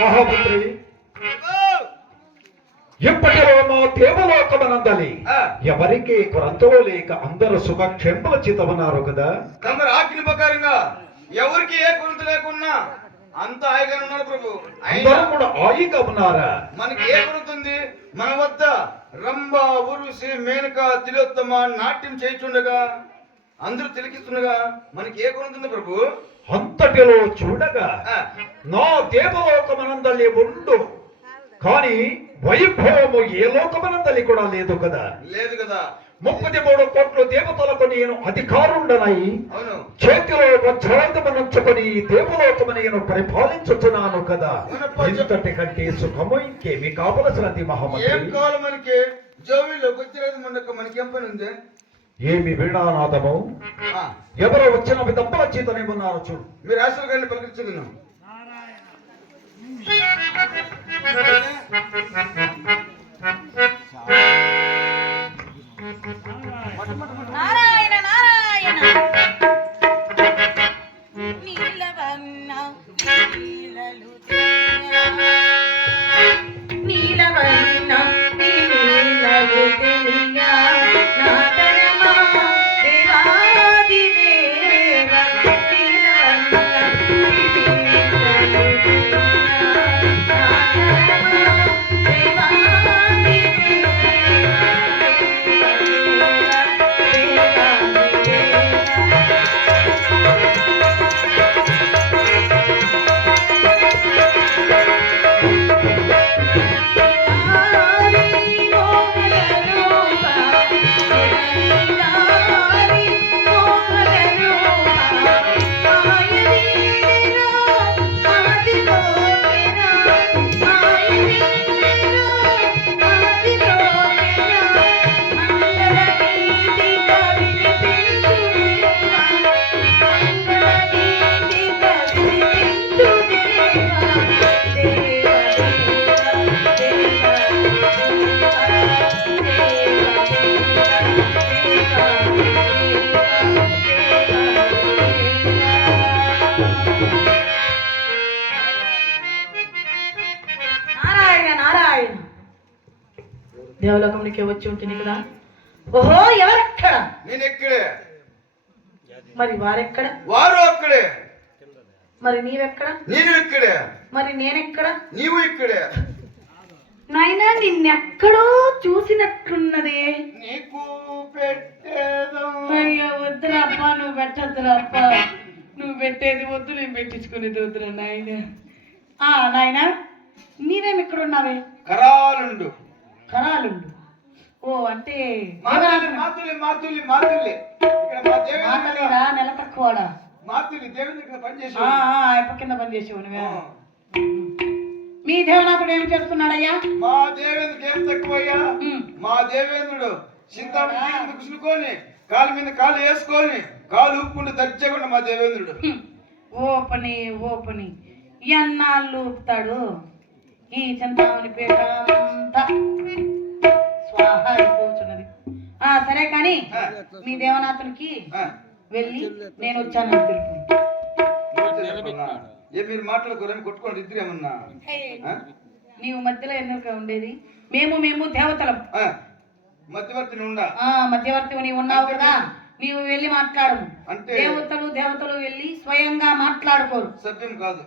మహామంత్రి, ఇప్పటిలో మా దేవలోకమనందలి ఎవరికి కొరంతలో లేక అందరూ సుఖక్షేమల చిత్తమన్నారు కదా. తమరు ఆజ్ఞ ప్రకారంగా ఎవరికి ఏ కొరత లేకున్నా అంత హాయిగా ఉన్నారు ప్రభు. అందరూ కూడా హాయిగా ఉన్నారా? మనకి ఏ కొరత ఉంది? మన వద్ద రంభ, ఉరుసి, మేనక, తిలోత్తమ నాట్యం చేయించుండగా అందరూ తిలకిస్తుండగా మనకి ఏ కొరత ఉంది ప్రభు? అంతటిలో చూడగా నా దేవలోకమనందలి ఉండు, కానీ వైభవము ఏ లోకమనందలి కూడా లేదు కదా. లేదు కదా. 33 కోట్ల దేవతలకు నేను అధికారుండనై చేతిలో వజ్రాయుధమనుంచుకొని దేవలోకము నేను పరిపాలించుతున్నాను కదా. ఇంతటి కంటే సుఖము ఇంకేమి కావలసినది మహామంత్రి? మనకేం పని ఉంది? ఏమి వీణానాదము? ఎవరో వచ్చిన విదంపల చేతనేమన్నారు చూడు. మీరు ఆశలు గారిని పలికించదు. నారాయణ నారాయణ నీలవన్న నీలలు నీలవన్న నీలలు తెలియా నాదరమా దేవాది దేవ నీలవన్న దేవలోకంలోకి వచ్చి ఉంటుంది కదా. ఓహో, ఎవరెక్కడ? నేను ఎక్కడే. మరి వారెక్కడ? వారు అక్కడే. మరి నీవెక్కడ? నేను ఇక్కడే. మరి నేనెక్కడ? నీవు ఇక్కడే. నాయనా, నిన్నెక్కడో చూసినట్లున్నదే. నీకు పెట్టేదో. అయ్యో వద్దురాప్ప, నువ్వు పెట్టద్దురాప్ప. నువ్వు పెట్టేది వద్దు, నేను పెట్టించుకునేది వద్దురా నాయన. నాయనా, నీవేమి ఇక్కడ ఉన్నావే? కరాలుండు. కరాలుండు. ఓ అంటే మాతులి మాతులి మాతులి నెల తక్కువడా? మాతులి దేవుని కింద పనిచేసి అయిపో కింద పనిచేసేవు నువ్వే. మీ దేవనాథుడు ఏం చేస్తున్నాడయ్యా? మా దేవేంద్రుడు ఏం తక్కువయ్యా? మా దేవేంద్రుడు చింతామణి కుసులుకొని కాలు మీద కాలు వేసుకొని కాలు ఊపుకుంటూ దర్జకుండా మా దేవేంద్రుడు. ఓ పని ఎన్నాళ్ళు ఊపుతాడు ఈ చింతామణి పేట అంతా స్వాహ అయిపోతున్నది. సరే కానీ మీ దేవనాథునికి వెళ్ళి నేను వచ్చాను తెలుపు. మీరు మాట్లాడుకోరని కొట్టుకోండి ఇద్దరు ఏమన్నా. నీవు మధ్యలో ఎందుకు ఉండేది? మేము దేవతలం. మధ్యవర్తిని ఉండా. మధ్యవర్తి నీవు ఉన్నావు కదా, నీవు వెళ్ళి మాట్లాడు. అంటే దేవతలు వెళ్ళి స్వయంగా మాట్లాడుకోరు. సత్యం కాదు.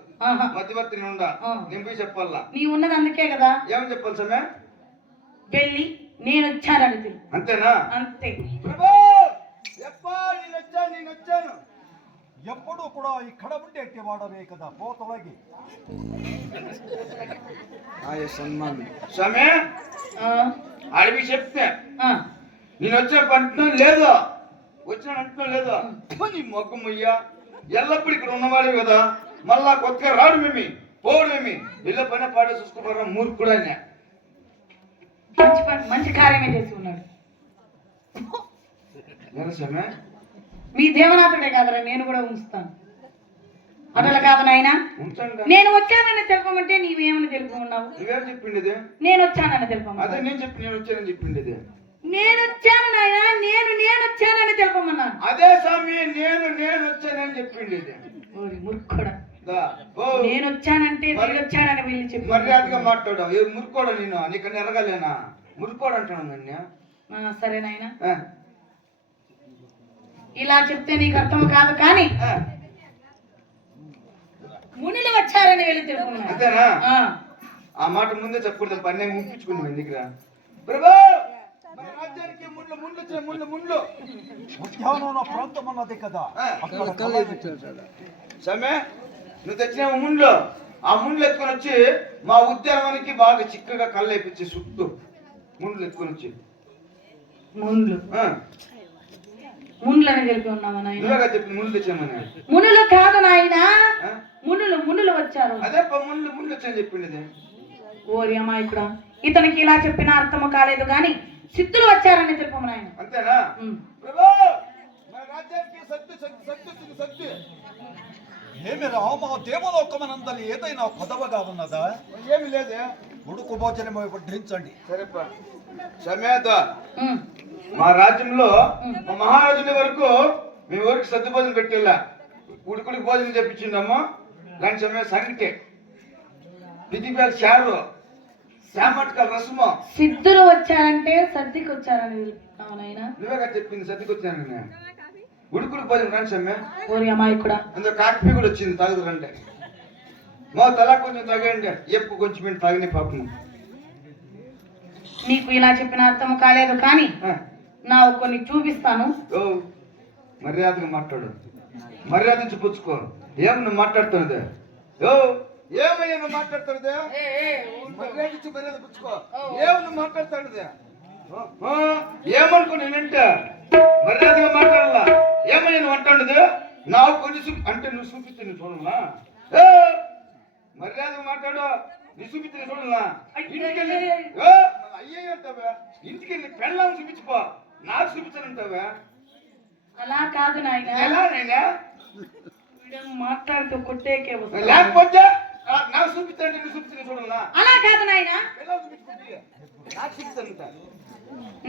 మధ్యవర్తిని ఉండా. నేను చెప్పాలా? నీవు ఉన్నది అందుకే కదా. ఏమని చెప్పాలి సమయ? వెళ్ళి నేను వచ్చాను. అంతేనా? అంతే. నేను వచ్చాను. ఎప్పుడు కూడా ఇక్కడ ఉండేటి వాడవే కదా, పోతలగి సమయ అడిగి చెప్తే నేను వచ్చే పంటం లేదు, వచ్చిన అంటం లేదు. నీ మొగ్గమయ్యా, ఎల్లప్పుడు ఇక్కడ ఉన్నవాడు కదా, మళ్ళా కొత్తగా రాడు మేమి పోడేమి ఇళ్ళ పైన పాడే చూసుకోరా మూర్ఖుడా. మంచి కార్యమే చేసి ఉన్నాడు. సమయ మీ దేవనాథుడే కాదరా, నేను కూడా ఉంచుతాను. అట్లా కాదు నాయన, ఉంచండి. నేను వచ్చానని తెలుపమంటే నీవేమని తెలుపుకున్నావు? నువ్వేం చెప్పింది ఇది? నేను వచ్చానని తెలుపమన్నా. అదే నేను చెప్పి నేను వచ్చానని చెప్పింది ఇది. నేను వచ్చాను నాయన, నేను వచ్చానని తెలుపమన్నాను. అదే స్వామి నేను వచ్చానని చెప్పింది ఇది. ఓరి మురుక్కుడా, దా, ఓ, నేను వచ్చానంటే వీడు వచ్చాడని వెళ్ళి చెప్పి మర్యాదగా మాట్లాడు. ఏ మురుకోడా నేను? నీకన్నా ఎరగలేనా? మురుకోడు అంటాను నన్ను. సరే నాయన, ఆ, ఇలా చెప్తే నీకు అర్థం కాదు కానీ ఆ, మునులు వచ్చారని వెళ్ళి తెలుపుకున్నాను. అంతేనా? ఆ మాట ముందే చెప్పకూడదు, పన్నే ముంపించుకున్నాం ఎందుకురా ప్రభు. మన రాజ్యానికి ముళ్ళు ఉద్యానవన ప్రాంతం అన్నది కదా, అక్కడ సమే నువ్వు తెచ్చిన ముండ్లు, ఆ ముండ్లు ఎత్తుకొని వచ్చి మా ఉద్యానవానికి బాగా చిక్కగా కళ్ళు వేపించి చుట్టూ ముండ్లు ఎత్తుకొని వచ్చి మునులు మునులని తెలిపి ఉన్నావా నాయన? నువ్వేగా చెప్పి ముండ్లు తెచ్చామని. మునులు కాదు నాయన, మునులు వచ్చారు. అదే ముండ్లు వచ్చాయని చెప్పింది. ఓరి అమ్మాయి, ఇతనికి ఇలా చెప్పిన అర్థము కాలేదు గాని సిద్ధులు వచ్చారని తెలుపము నాయన. అంతేనా ప్రభు? మన రాజ్యానికి సత్తు ఏమిరా మా దేవలోకమనందలి ఏదైనా కొదవగా ఉన్నదా? ఏమి లేదే. ఉడుకు భోజనం వడ్డించండి. సరేపా సమేత మా రాజ్యంలో మా మహారాజుల వరకు మేము ఊరికి సద్దు భోజనం పెట్టేలా ఉడుకుడికి భోజనం చెప్పించిందమ్మా. దాని సమయం సంగటే పిదిపేల చారు శామట్కల రసము. సిద్ధులు వచ్చారంటే సర్దికి వచ్చారని నాయన. నువ్వేగా చెప్పింది సర్దికి వచ్చాను నేను. ఉడుకుడికి భోజనం రాని సమయం. ఓరి అమ్మాయి, అందులో కాఫీ కూడా వచ్చింది తాగుదురంటే. మా తలా కొంచెం తాగండి, ఎప్పు కొంచెం మీరు తాగని పాపం. నీకు ఇలా చెప్పిన అర్థం కాలేదు కానీ నా కొన్ని చూపిస్తాను. ఓ మర్యాదగా మాట్లాడు, మర్యాద నుంచి పుచ్చుకో. ఏమి నువ్వు మాట్లాడుతున్నదే? ఓ ఏమయ్యా నువ్వు మాట్లాడుతున్నదే? మర్యాద నుంచి మర్యాద పుచ్చుకో. ఏమి నువ్వు మాట్లాడుతున్నదే? ఏమనుకో నేనంటే మర్యాదగా మాట్లాడాలా? ఏమయ్యా నువ్వు అంటాడుదే? నాకు కొంచెం అంటే నువ్వు చూపిస్తే నువ్వు చూడాలా? మర్యాదగా మాట్లాడు. నీ చూపిస్తే నేను చూడాలా? ఇంటికెళ్ళి అయ్యే అంటావా? ఇంటికెళ్ళి పెళ్ళాము చూపించుకో, నాకు చూపించాలంటావా? అలా కాదు నాయన. ఎలా నైనా మాట్లాడుతూ కొట్టేకే వస్తుంది. లేకపోతే నాకు చూపించండి, నువ్వు చూపించి చూడాలా? అలా కాదు నాయన, పెళ్ళాము చూపించుకుంటే నాకు చూపించాలంట.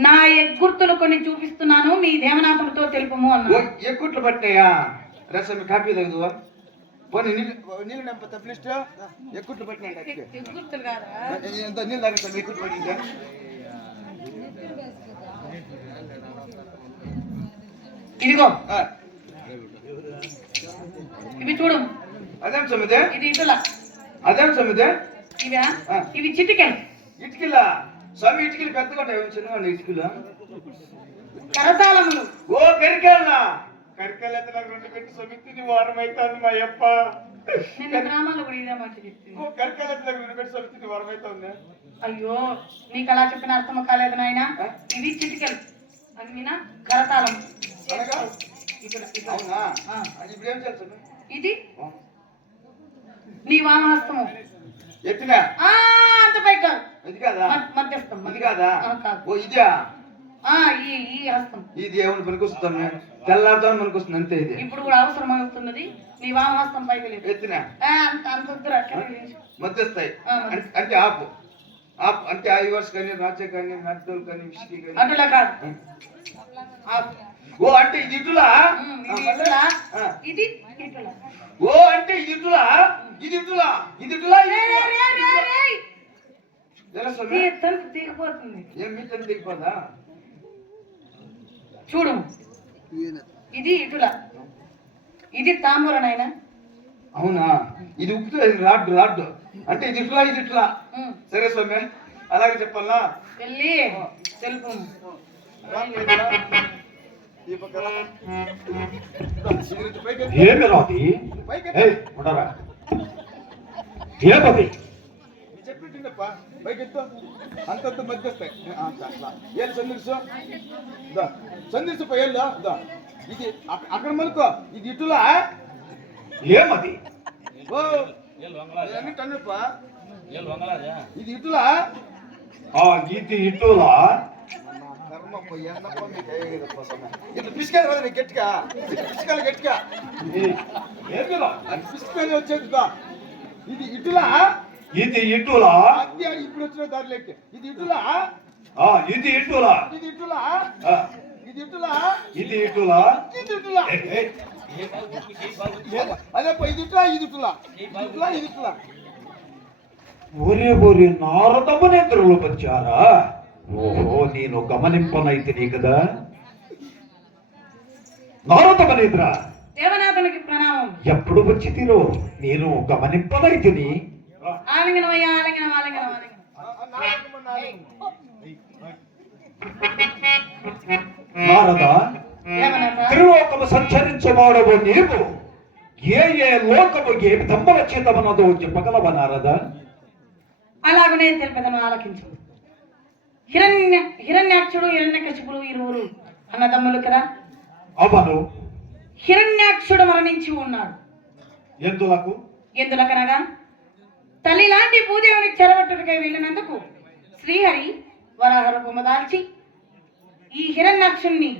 నా ఎగ్గుర్తులు కొన్ని చూపిస్తున్నాను, మీ దేవనాథులతో తెలుపము అన్నా. ఎక్కుట్లు పట్టాయా? రసం కాపీ తగదువా? పోనీ నీళ్ళు నెంప తప్పిస్ట్ ఎక్కుట్లు పట్టినాయి. ఎగ్గుర్తులు కాదా? ఎంత నీళ్ళు తాగుతాం ఎక్కుట్లు పట్టిందా? ఇదిగో ఇవి చూడు. అదేం సమిదే? ఇది ఇటుల. అదేం సమిదే? ఇవా? ఇవి చిటికెలు. ఇటుకిలా స్వామి, ఇటుకలు పెద్దగా చిన్నగా ఇటుకలు. కరతాళములు. ఓ కరికాయలా? కరికాయలు అయితే నాకు 2 పెట్టి సమితిని వారం అవుతుంది మా అప్ప. నిన్న గ్రామాల్లో కూడా ఇదే మాట చెప్పింది. ఓ కరికాయలు అయితే నాకు 2 పెట్టి సమితిని వారం అవుతుంది. అయ్యో, నీకు అలా చెప్పిన అర్థం కాలేదు నాయన. ఇవి చిటికెలు, అన్నినా కరతాళం. అవునా? ఇప్పుడు ఏం చేస్తాను? ఇది నీ వామహస్తము. ఎత్తినా అంత పైకి కాదు, ఇది కాదా? మధ్యస్థం. ఇది కాదా? కాదు. ఓ ఇదా? ఈ హస్తం. ఇది ఏమన్నా పనికొస్తాం? తెల్లారుతాను పనికొస్తుంది అంతే. ఇది ఇప్పుడు కూడా అవసరం అవుతున్నది. నీ వామహస్తం పైకి లేదు. ఎత్తినా అంత వద్దురా. మధ్యస్థాయి అంటే ఆపు ఆపు అంటే ఐవర్స్ కానీ రాజా కానీ నాటోలు కానీ విస్కీ కానీ అటులా కాదు. ఓ అంటే ఇది ఇటులా? ఇది ఇటులా. ఓ అంటే ఇది ఇటులా? ఇది ఇటులా? ఇది ఇటులా? తలుపు తీగిపోతుంది. ఏం మీ తను దిగిపోదా? చూడు, ఇది ఇటులా, ఇది తాంబూల నాయన. అవునా? ఇది ఉప్పుతో రాడ్డు అంటే ఇది ఇట్లా ఇది ఇట్లా. సరే స్వామి, అలాగే చెప్పాలా? వెళ్ళి తెలుపు. ఏమి రాది? ఉండరా ఏమది? చెప్పిండప్ప పైకెత్తు. అంతంత మధ్యస్తాయి అట్లా. ఏళ్ళు సందిర్సు సందిర్సు ఏళ్ళు ఇది అక్కడ మలుకో. ఇది ఇటులా? ఏమది? ఓ టన్నుప్ప ఇది ఇటులా? ఇది ఇటులా? ఇట్లా పిసికాలి కదా నీకు గట్టిగా పిసికాలి గట్టిగా ఏం కదా అది పిసికాలి వచ్చేది బా. ఇది ఇటులా ఇది ఇటులా అదే ఇప్పుడు వచ్చిన దారిలోకి ఇది ఇటులా ఇది ఇటులా ఇది ఇటులా ఆ, ఇది ఇటులా ఇది ఇటులా ఇది ఇటులా ఏ, ఏ, అదే ఇది ఇటులా ఇది ఇటులా ఇటులా ఇది ఇటులా ఒరే ఒరే నారదముని నిద్రలో వచ్చారా? ఓహో నేను గమనింపనైతిని కదా. నారదమ నిద్ర దేవనాథునికి ప్రణామం. ఎప్పుడు వచ్చి తీరో నేను గమనింపనైతిని. ఆలింగనమయ్యా ఆలింగనం ఆలింగనం ఆలింగనం. నారద దేవనాథ త్రిలోకము సంచరించవాడవు నీవు ఏ ఏ లోకము ఏ విధంబల చేతమన్నదో చెప్పగలవ నారద? అలాగనే తెలిపదను ఆలకించు. హిరణ్యాక్షుడు హిరణ్యకశిపుడు ఇరువురు అన్నదమ్ములు కదా. అవను హిరణ్యాక్షుడు మరణించి ఉన్నాడు. ఎందులకు? ఎందులకనగా తల్లి లాంటి భూదేవుని చెరబట్టుడికై వెళ్ళినందుకు శ్రీహరి వరాహ రూపము దాల్చి ఈ హిరణ్యాక్షుణ్ణి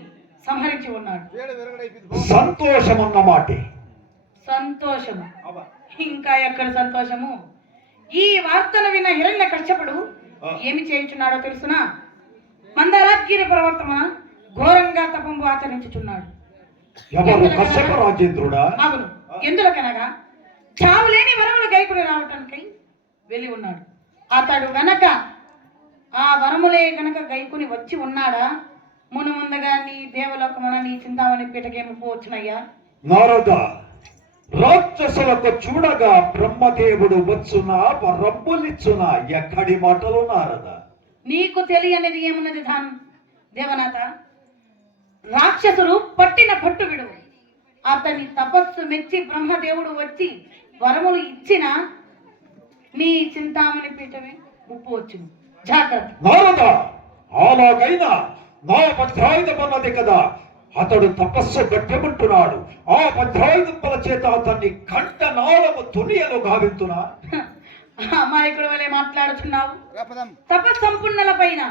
సంహరించి ఉన్నాడు. సంతోషమన్నమాట. సంతోషము ఇంకా ఎక్కడ సంతోషము? ఈ వార్తను విన్న హిరణ్య కశ్యపుడు ఏమి చేయుచున్నాడో తెలుసునా? మందరాగిరి పర్వతమున ఘోరంగా తపంబు ఆచరించుచున్నాడు. ఎవరు? కశ్యప రాజేంద్రుడా? అవును. ఎందులకనగా చావులేని వరములు గైకుని రావటానికై వెళ్ళి ఉన్నాడు. అతడు గనక ఆ వరములే గనక గైకుని వచ్చి ఉన్నాడా ముందుగా నీ దేవలోకమున నీ చింతామణి పీటకేమో పోవచ్చునయ్యా. నారద రాక్షసులకు చూడగా బ్రహ్మదేవుడు వచ్చునా వరబ్బులిచ్చునా? ఎక్కడి మాటలు నారద? నీకు తెలియనిది ఏమున్నది దేవనాథ? రాక్షసుడు పట్టిన పట్టు విడువు. అతని తపస్సు మెచ్చి బ్రహ్మదేవుడు వచ్చి వరములు ఇచ్చిన నీ చింతామణి పీఠమే ముప్పు వచ్చును. జాగ్రత్త. నారద అలాగైనా నా వజ్రాయుధమన్నది కదా. అతడు తపస్సు గట్టెమంటున్నాడు. ఆ వజ్రాయుధముల చేత అతన్ని కంట నాళము తునియలు గావింతునా? అమాయకుడు వలె మాట్లాడుతున్నావు. తపస్సంపన్నుల పైన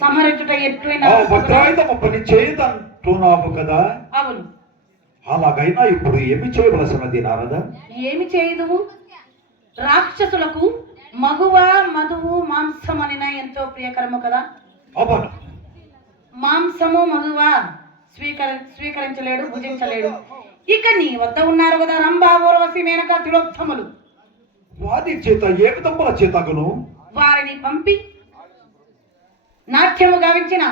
సమరించుట ఎట్లయినా ఆ వజ్రాయుధము పని చేయదంటున్నావు కదా. అవును. అలాగైనా ఇప్పుడు ఏమి చేయవలసినది నారద? ఏమి చేయదు? రాక్షసులకు మగువ మధువు మాంసమనిన ఎంతో ప్రియకరము కదా. అవను. మాంసము మధువ స్వీకరించలేడు, భుజించలేడు. ఇక నీ వద్ద ఉన్నారు కదా రంభా ఊర్వశి మేనక తిలోత్తములు. వారి చేత ఏ విధముల చేతగును? వారిని పంపి నాట్యము గావించిన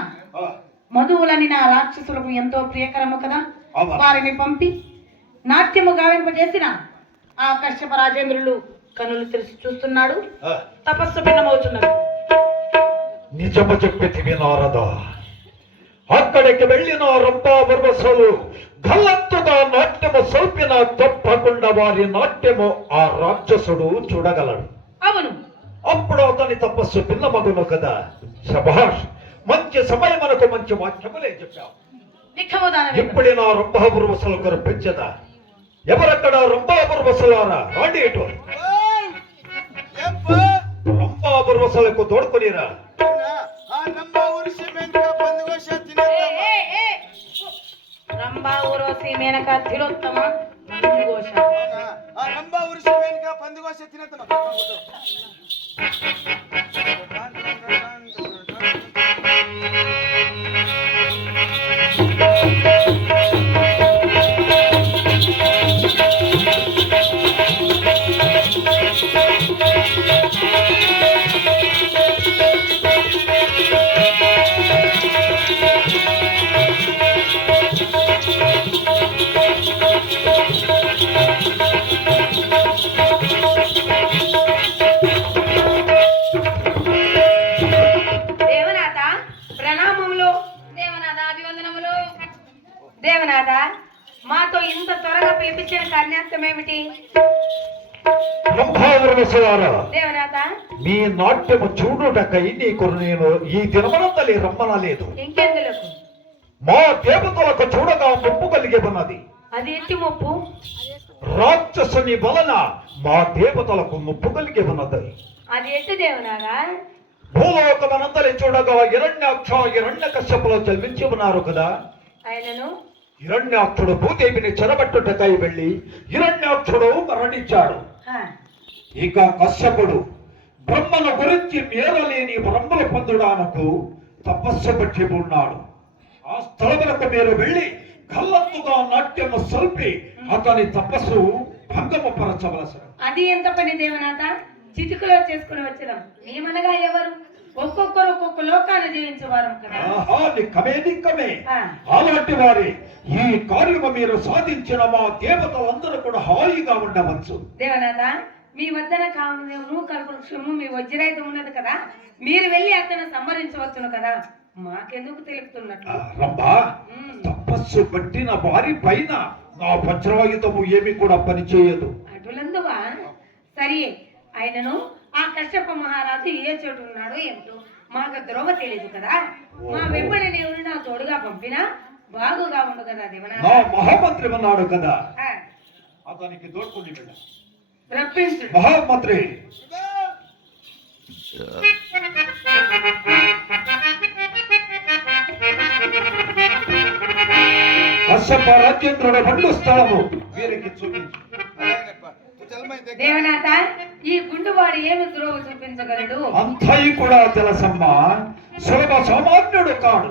మధువులని నా రాక్షసులకు ఎంతో ప్రియకరము కదా. వారిని పంపి నాట్యము గావింపజేసిన ఆ కశ్యప రాజేంద్రులు కనులు తెరిచి చూస్తున్నాడు. తపస్సు భిన్నమవుతున్నది. నిజము చెప్పితివి నారద. అక్కడికి వెళ్ళిన రంభావర్వసులు గల్లత్తుగా నాట్యము సల్పిన తప్పకుండా వారి నాట్యము ఆ రాక్షసుడు చూడగలడు. అవును. అప్పుడు అతని తపస్సు భిన్నమగును కదా. శభాష్, మంచి సమయమునకు మంచి వాక్యములే చెప్పావు. ఇప్పుడే నా రంభావర్వసుల కొరకు పెంచదా. ఎవరక్కడ రంభావర్వసులారా? రాండి ఇటు. రంభావర్వసులకు తోడుకునిరా. రంభా ఊర్వశి మేనక తిలోత్తమ ఘోష. దేవనాథ ప్రణామములు. దేవనాథ అభివందనములు. దేవనాథ మాతో ఇంత త్వరగా పిలిపించిన కన్యాస్తం ఏమిటి? దేవనాథ మీ నాట్యము చూడుటకై నీకు నేను ఈ దినమనంతలే రమ్మనలేదు. ఇంకెందులకు? మా దేవతలకు చూడగా ముప్పు కలిగి ఉన్నది. అది ఎట్టి ముప్పు? రాక్షసుని వలన మా దేవతలకు ముప్పు కలిగి ఉన్నది. అది ఎట్టి దేవనాథ? భూలోకమనందరి చూడగా హిరణ్యాక్ష హిరణ్య కశ్యపులో జన్మించి ఉన్నారు కదా. ఆయనను హిరణ్యాక్షుడు భూదేవిని చెరబట్టుటకై వెళ్ళి హిరణ్యాక్షుడు మరణించాడు. ఇక కశ్యపుడు బ్రహ్మను గురించి మేరలేని బ్రహ్మల పొందడానికి తపస్సు పట్టి ఉన్నాడు. ఆ స్థలములకు మీరు వెళ్ళి కళ్ళత్తుగా నాట్యము సల్పి అతని తపస్సు భంగము పరచవలసిన. అది ఎంత పని దేవనాథ, చిటికలో చేసుకుని వచ్చినాం. మేమనగా ఎవరు? ఒక్కొక్కరు ఒక్కొక్క లోకాన్ని జయించేవారు కదా. నిక్కమే అలాంటి వారి ఈ కార్యము మీరు సాధించిన మా దేవతలందరూ కూడా హాయిగా ఉండవచ్చు. దేవనాథ, మీ వద్దన కామదేవును కల్పవృక్షము మీ వజ్రాయుధం ఉన్నది కదా, మీరు వెళ్ళి అతను సంహరించవచ్చును కదా, మాకెందుకు తెలుపుతున్నట్టు? రంభా, తపస్సు పట్టిన వారి పైన నా వజ్రాయుధము ఏమి కూడా పనిచేయదు. అటులందువా? సరే, ఆయనను ఆ కశ్యప మహారాజు ఏ చోటు ఉన్నాడో ఏమిటో మాకు ద్రోవ తెలియదు కదా. మా వెంబడి దేవుడు నా తోడుగా పంపినా బాగుగా ఉండు కదా దేవనాథ. నా మహామంత్రి ఉన్నాడు కదా, అతనికి దోడుకుని వెళ్ళ రప్పించు. మహామంత్రి కశ్యప రాజేంద్రుడు బండు స్థలము వీరికి చూపించు. దేవనాథ, ఈ గుండువాడు ఏమి ద్రోవ చూపించగలడు? అంతయి కూడా తెలుసమ్మా, సులభ సామాన్యుడు కాడు.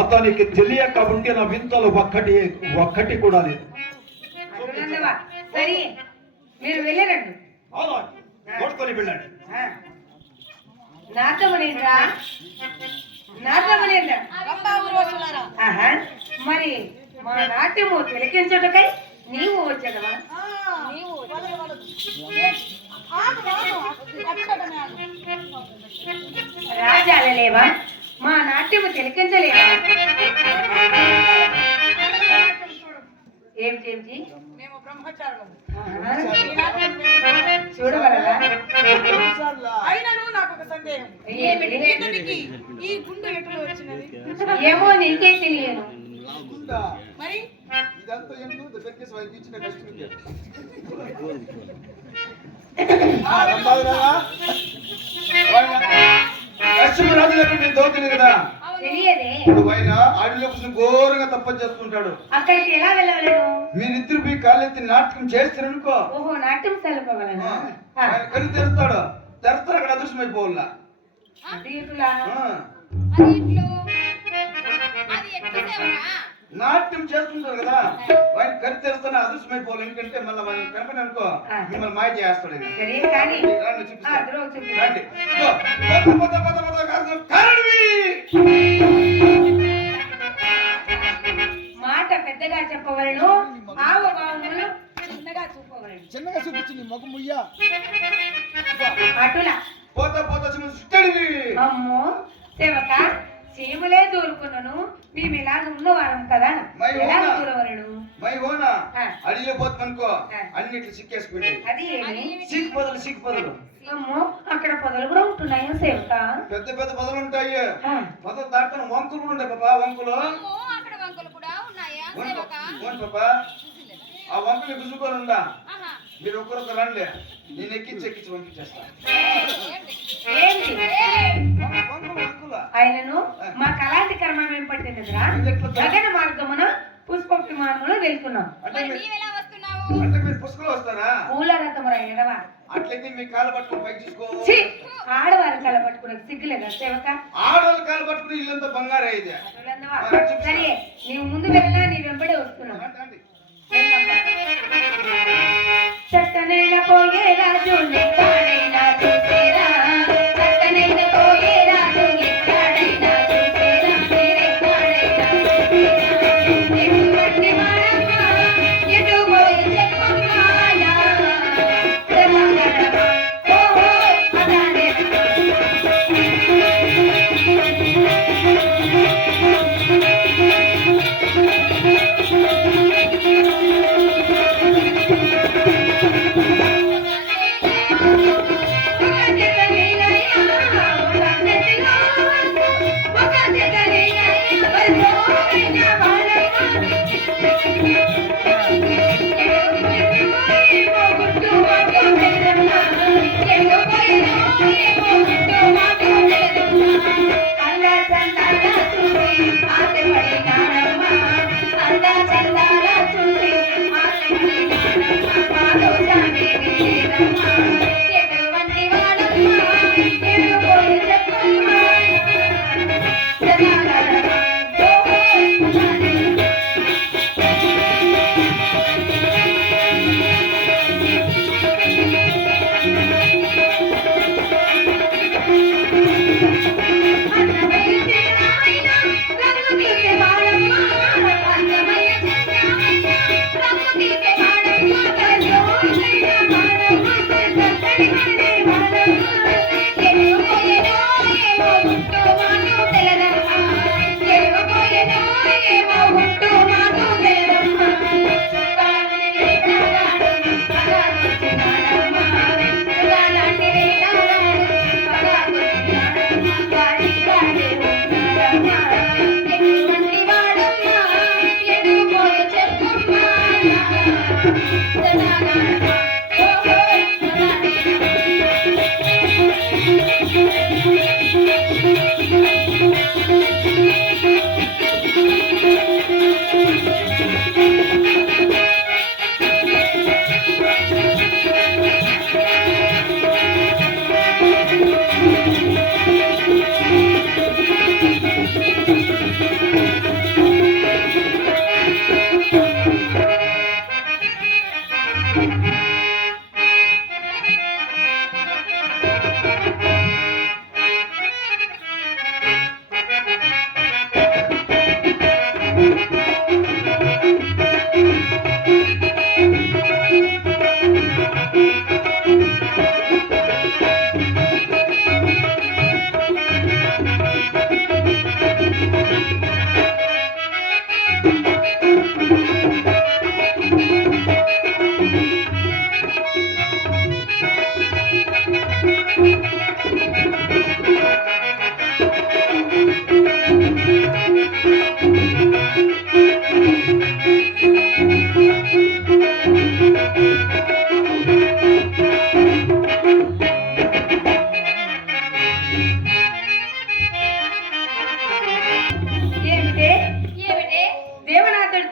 అతనికి తెలియక ఉండిన వింతలు ఒక్కటి కూడా లేదు. సరే, మీరు వెళ్ళరండి. తోడుకొని వెళ్ళండి. మరి మా నాట్యము తిలకించుటకై నీవు వచ్చదవా? రాజాలలేవా? మా నాట్యము తిలకించలేవా? ఏమిటి? మేము బ్రహ్మచారులము. చూడగలరా? అయినను నాకు ఒక సందేహం. ఏమిటి? ఈ గుండు ఎటులో వచ్చినది? ఏమో నీకే తెలియను. మరి ఇదంతా ఎందుకు దొరికేసి వాళ్ళకి ఇచ్చిన కష్టం. రాజు దగ్గర దోచులు కదా, తెలియదే. ఇప్పుడు ఆయన ఆడిలో కూర్చొని ఘోరంగా తప్పని చేసుకుంటాడు. అక్కడికి ఎలా వెళ్ళవలేను? మీరిద్దరు పోయి కాళ్ళెత్తి నాటకం చేస్తారనుకో. ఓహో, నాట్యం సెలపగలను. ఆయన కళ్ళు తెరుస్తాడు, తెరుస్తారు అక్కడ అదృష్టం అయిపోవాల. నాట్యం చేస్తుంటారు కదా, ఆయన కళ్ళు తెరుస్తానే అదృష్టం అయిపోవాలి. ఎందుకంటే మళ్ళీ మనం కనపడి అనుకో మిమ్మల్ని మాయ చేస్తాడు. మాట పెద్దగా చెప్పవలను, హావభావములు చిన్నగా చూపవలను. చిన్నగా చూపించి నీ మొగ ముయ్యా. అటులా పోతా అమ్మో సేవక, చీమలే దూరుకున్నాను. మేము ఇలాగ ఉన్నవాళ్ళం కదా, ఎలా దూరవలను? అడిలో పోతుందనుకో అన్నిట్లు సిక్కేసుకుంటే అది ఏమి? సిక్కు పొదలు. అమ్మో, అక్కడ పొదలు కూడా ఉంటున్నాయో సేవక? పెద్ద పెద్ద పొదలు ఉంటాయి. పొదలు దాటుతాను వంకులు కూడా ఉంటాయి పాపా. వంకులు పాపా, ఆ వంకులు గుజుకోనుందా? మీరు ఒక్కరొక్క రండి, నేను ఎక్కించి పంపించేస్తా. ఆయనను మాకు అలాంటి కర్మం ఏం పట్టినదిరా? గగన మార్గమున పుష్ప విమానములో వెళ్తున్నాం. అంటే మీరు పుష్పలు వస్తారా? పూల రథమురా ఎడవా. అట్లయితే మీ కాలు పట్టుకుని పైకి తీసుకో. ఆడవారి కాల పట్టుకునే సిగ్గులేదా సేవక? ఆడవాళ్ళ కాలు పట్టుకుని ఇల్లంతా బంగారే ఇది. సరే, నీవు ముందు వెళ్ళినా నీ వెంబడే వస్తున్నావు. చక్కనైన పోయే రాజు ఎక్కడైనా చూసేరా, చక్కనైన పోయే రాజు ఎక్కడైనా చూసేరా, మీరెక్కడైనా చూసేరా, ఎటువంటి వాడమ్మా, ఎటు పోయి చెప్పమ్మాయా, తెలంగాణమా, ఓహో అదానే.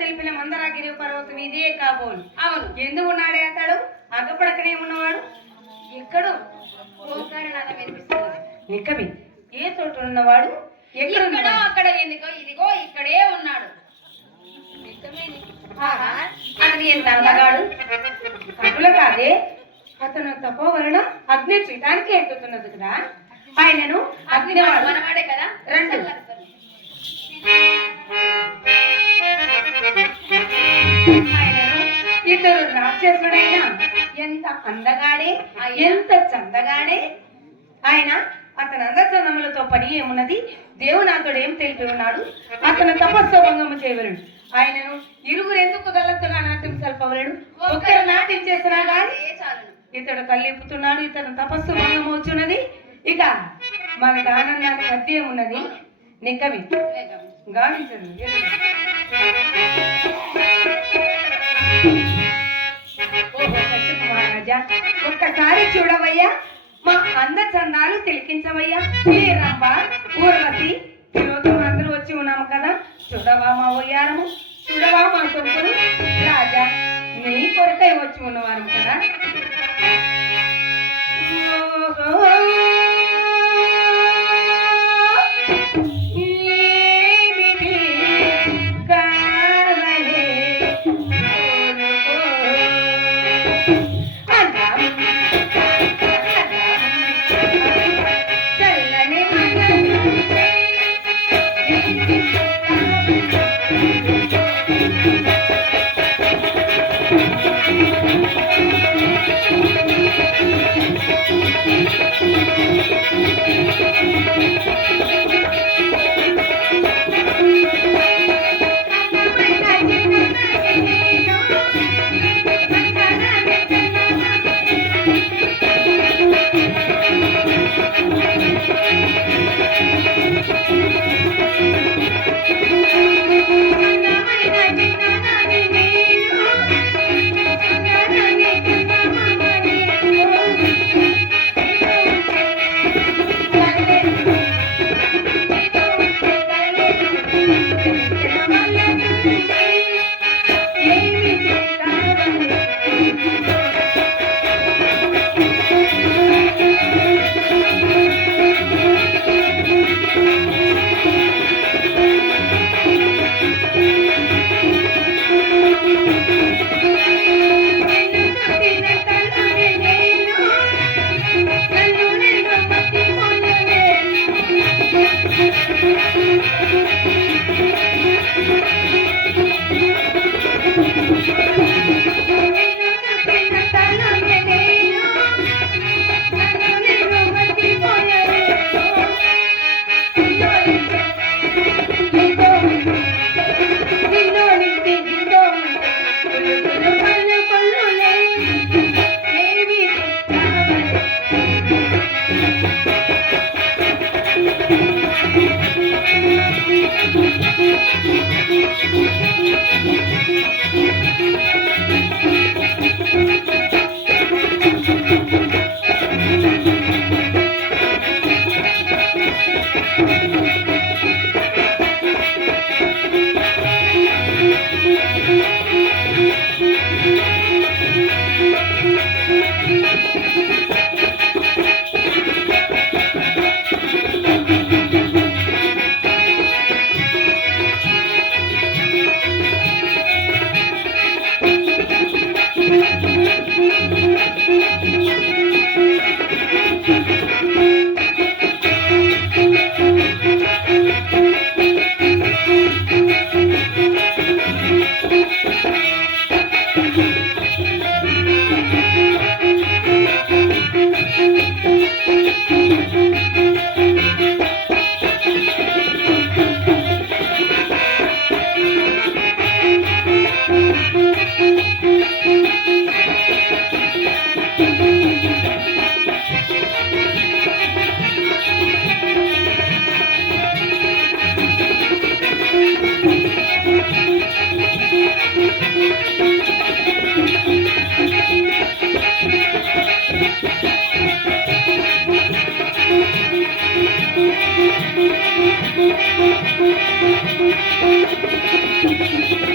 తెలిపిన మందరాగిరి పర్వతం ఇదే కాబోలు. అవును, ఎందుకు ఉన్నాడే అతడు? అగ్గపడకనే ఉన్నవాడు ఎక్కడు? నిక్కమి ఏ చోట ఉన్నవాడు? ఎక్కడో అక్కడ ఎందుకో ఇదిగో ఇక్కడే ఉన్నాడు. అతను ఎంత అందగాడు! కటుల కాదే, అతను తపోవలన అగ్ని పీఠానికి ఎక్కుతున్నది కదా. ఆయనను అగ్నివాడే కదా. రెండు ఇద్దరు రాక్షసుడైనా ఎంత అందగాడే, ఎంత చందగాడే. ఆయన అతని అందచందములతో పని ఏమున్నది? దేవునాథుడు ఏం తెలిపి ఉన్నాడు? అతను తపస్సు భంగము చేయవలడు. ఆయనను ఇరుగురు ఎందుకు గల్లత్తుగా నాట్యం సల్పవలడు? ఒక్కరు నాట్యం చేసినా కానీ ఇతడు కళ్ళిప్పుతున్నాడు. ఇతను తపస్సు భంగం వచ్చున్నది. ఇక మనకు ఆనందానికి మధ్య ఏమున్నది? నిక్కవి గావించదు. మహారాజా, ఒక్కసారి చూడవయ్యా, మా అంద చందాలు తిలకించవయ్యా. ఏ రంభ, ఊర్వశి, తిరోధం అందరూ వచ్చి ఉన్నాము కదా. చూడవా మా ఒయ్యారము, చూడవా మా సొంతులు. రాజా, నీ కొరకై వచ్చి ఉన్నవారు కదా.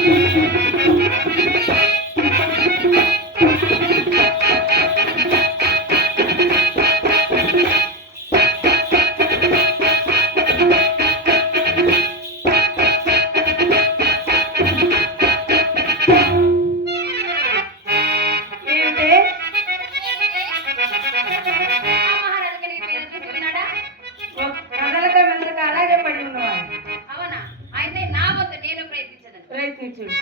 Thank you. ప్రయత్నించుడు.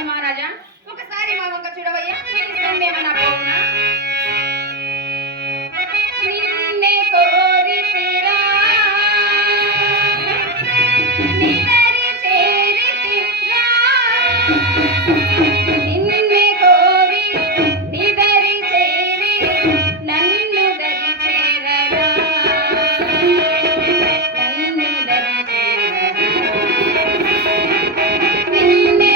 మహారాజా ఒకసారి మా వంక చూడవయ్యా మేమన్నా పోవునా నిన్నే కోరితిరా నిదరి చేరితిరా నిన్నే కోరి నిదరి చేరి నన్ను దరి చేరరా నన్ను దరి చేరరా నిన్నే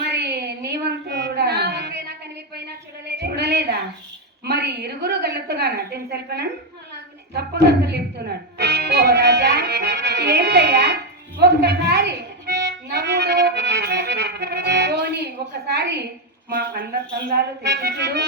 మరి నీవంతు కూడా చూడలేదా? మరి ఇరుగురు గల్లతుగా నాట్యం సరిపన తప్పగా చెప్తున్నాడు. ఓ రాజా ఏంటయ్యా ఒక్కసారి నవ్వుడు పోని ఒక్కసారి మా అన్న సందాలు తెచ్చుడు.